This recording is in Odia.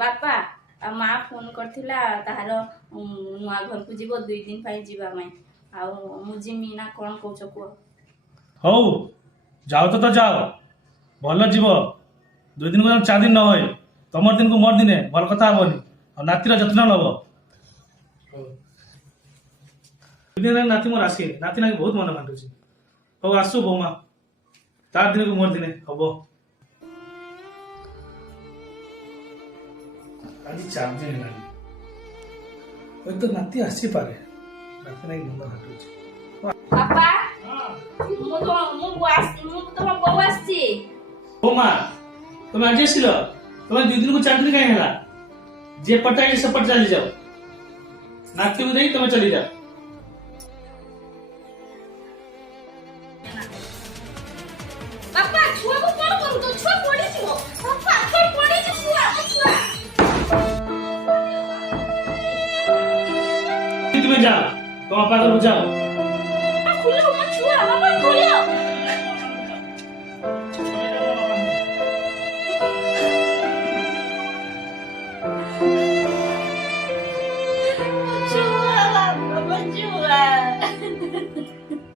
ବାପା ମା ଫୋନ କରିଥିଲା ତାହାର ନୂଆ ଘରକୁ ଯିବ 2 ଦିନ ପାଇଁ ଯିବା ପାଇଁ ଆଉ ମୁଁ ଯିମି ନା କଣ କହୁଛ କୁହ? ହଉ ଯାଅ ତ ଯାଅ ଭଲ ଯିବ 2 ଦିନ 4 ଦିନ ନ ହୁଏ ତମର ଦିନକୁ ମୋର ଦିନେ ଭଲ କଥା ହବନି ଆଉ ନାତିର ଯତ୍ନ ନବ। ଦିନ ନାତି ମୋର ଆସିନି ନାତି ନାକି ବହୁତ ମନେ ବାଣ୍ଟୁଛି। ହଉ ଆସୁ ବୋମା ତାର ଦିନକୁ ମୋର ଦିନେ ହବ। ଆଜି 4 ଦିନ ହେଲାଣି ହয়তো ନାତି ଆସିପାରେ ନାତି ନାକି ମନ ବାଣ୍ଟୁଛି। ବାପା ମୁଁ ତମ ବୋଉ ଆସିଛି। ବୋମା তুমি আজ এসেছিল তোমার 2 দিনକୁ 4 দিন কাই ହେଲା যে পটা है सब पट चली जाओ नाती को देई তুমি चली जाओ। ବାପା ଛୁଆକୁ କଣ କରୁଛ? ଛୁଆ ପଡ଼ିଯିବ ବାପା ଛୁଆ ପଡ଼ିଯିବ ଛୁଆ তুমি যাও তোমার পাগল যাও। ଖୋଲ ମୋ ଛୁଆ ବାପା ଖୋଲ।